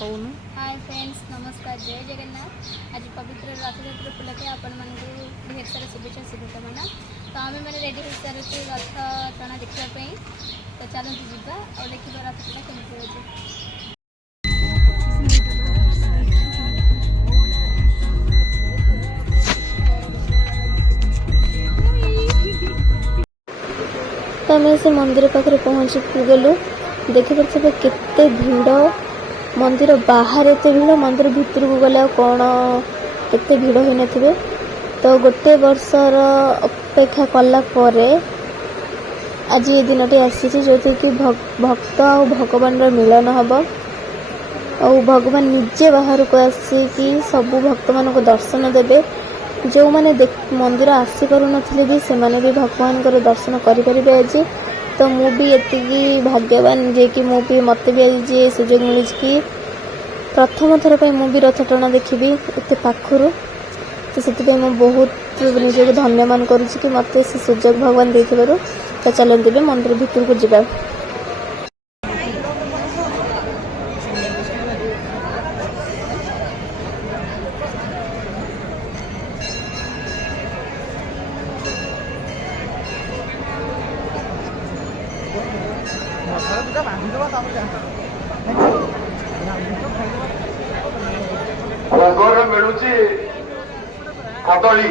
कौन hi friends, नमस्कार, जय जगन्नाथ। आज पवित्र रथयात्रा उपलक्षे आपण मानू ढेर सारा शुभेच्छा शुभकामना। तो आम मैंने रेडी हो सारी रथ टଣା देखापी। तो चलते जीवा और देखा रथ टଣା केमती होती। तो आम से मंदिर पाखे पहुँची गलु। देखिपे केते भिड़, मंदिर बाहर एत भिड़, मंदिर भितर को गले कौन केते भिड़ हो नथिबे। तो गोटे वर्षर अपेक्षा कला परे आज ये दिनटी आसी जो कि भक्त और भगवान मिलन हम और भगवान निजे बाहर को आसिकी सबू भक्त मान को दर्शन देवे। जो मैंने मंदिर आसी पार नथिले भी से माने भी भगवान को दर्शन करें आज। तो मु भी एतिकी भाग्यवान जे कि मु भी मत भी आज सुजोग मिली कि प्रथम थर पर मु भी रथ टଣା देखी एत पाखर। तो से बहुत निजक धन्य मान करुच्ची कि मत से सुजोग भगवान दे। तो चलते मंदिर भितर को जावा। भोगरे मिलूँ कदली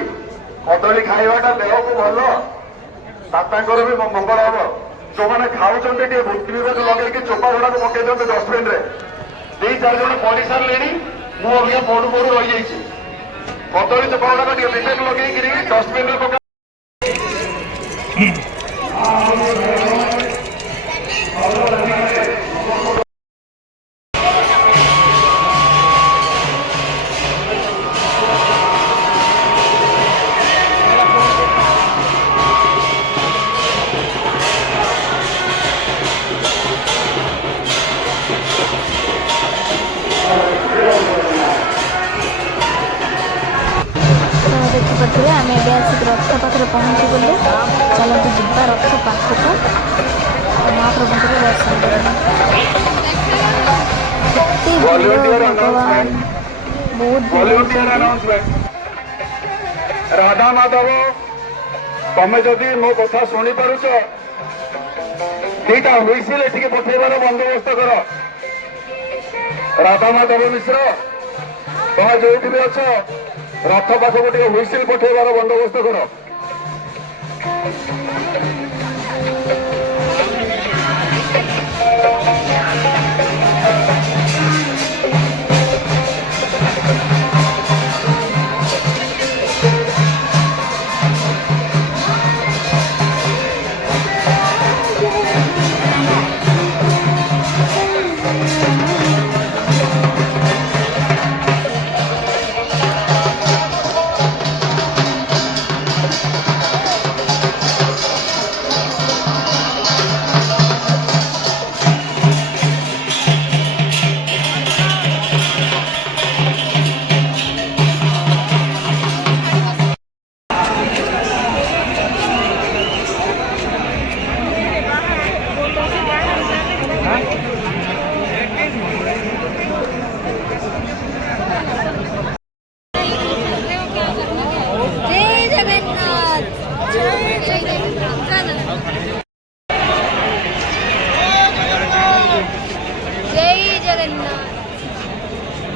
कदली खाइबाटा देह को भल दातांकर भी मंगल हम। जो मैंने खाऊँ भूति विभाग लगे चोपा गुड़ा को पकई दिखते डस्टबिन रे। दी चार जन पढ़ी सारे मुझे पढ़ू पढ़ू रही जाइए। कदली चोपा गुड़ा विवेक लगे डस्टबिन में पका। देखिपे आम ए आसिक रथ पाखे पहुँची गलु। चलते जीवा रथ पाखक महाप्रभु दर्शन भगवान बहुत। राधा माधव तमें जदि मो कथा शुणी पारुच दीटा हुईसिल एठिके पठेबार बंदोबस्त कर। राधा माधव मिश्र तुम जो भी अछ रथ पाखक टे हुईसिल पठेबार बंदोबस्त कर।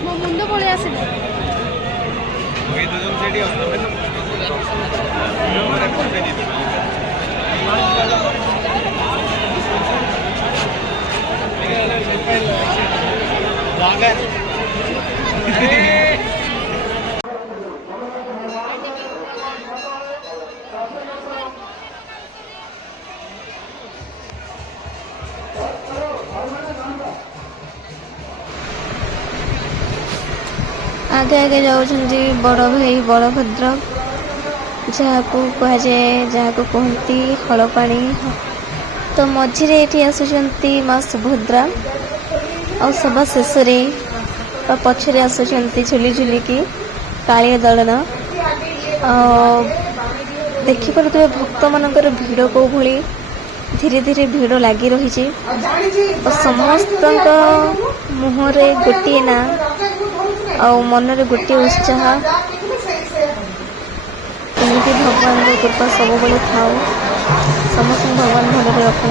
मुंड पलि आस आगे आगे जाऊँगी बड़ भाई बलभद्र जहाँ को कह जाए जहाँ को कहती हलपाणी। तो मझिरे ये आसुंच माँ सुभद्रा और सभा शेष पछरे आसुंच झुली झुलिकी कालिया दलन। देखिपे भक्त मान भीड़ कौ भली धीरे धीरे भिड़ लगी रही और समस्त मुहरे गोटे ना आ मनरे गोटे उत्साह एमती भगवान कृपा सब बेले था समस्त भगवान भलरे रखु।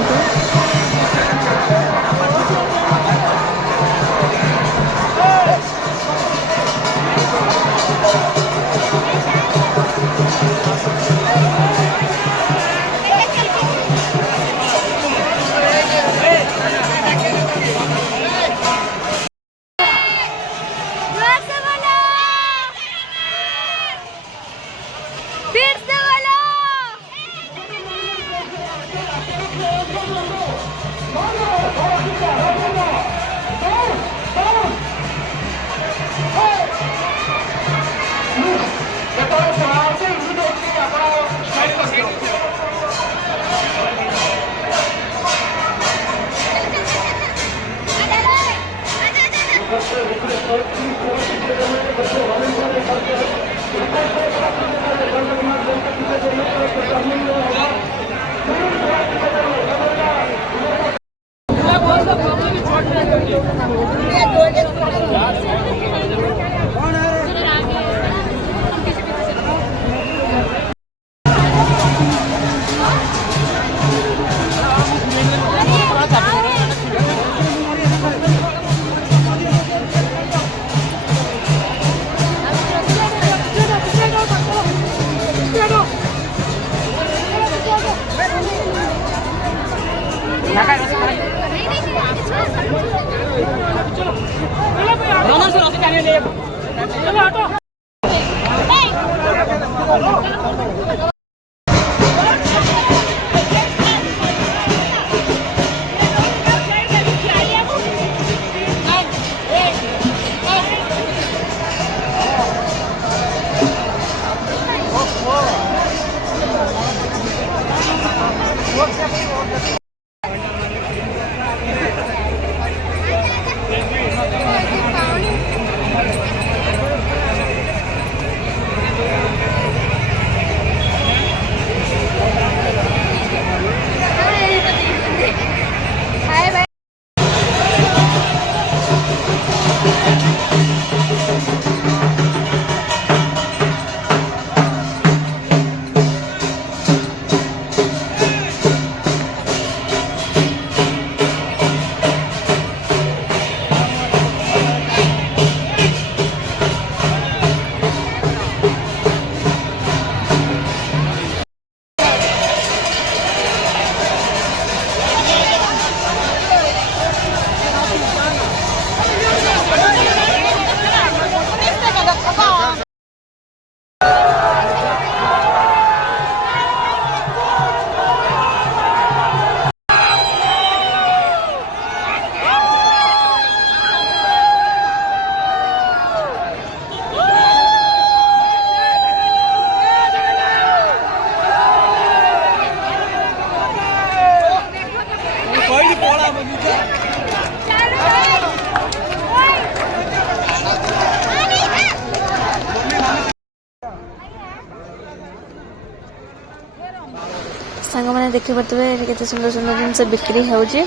सांग मैंने देखी पारे केते सुंदर सुंदर जिनस बिक्री होउची।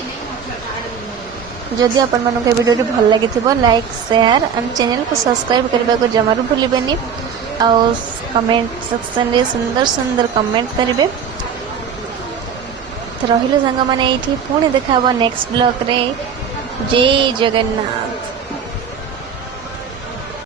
जदि आपण मन के वीडियो भल लगी लाइक शेयर एंड चैनल को सब्सक्राइब करने को जमारू भूलिबेनी और कमेंट सेक्शन रे सुंदर सुंदर कमेंट करेंगे। तो रहिलो सांग मैंने ये पुणी देखा नेक्स्ट ब्लॉग रे। जय जगन्नाथ।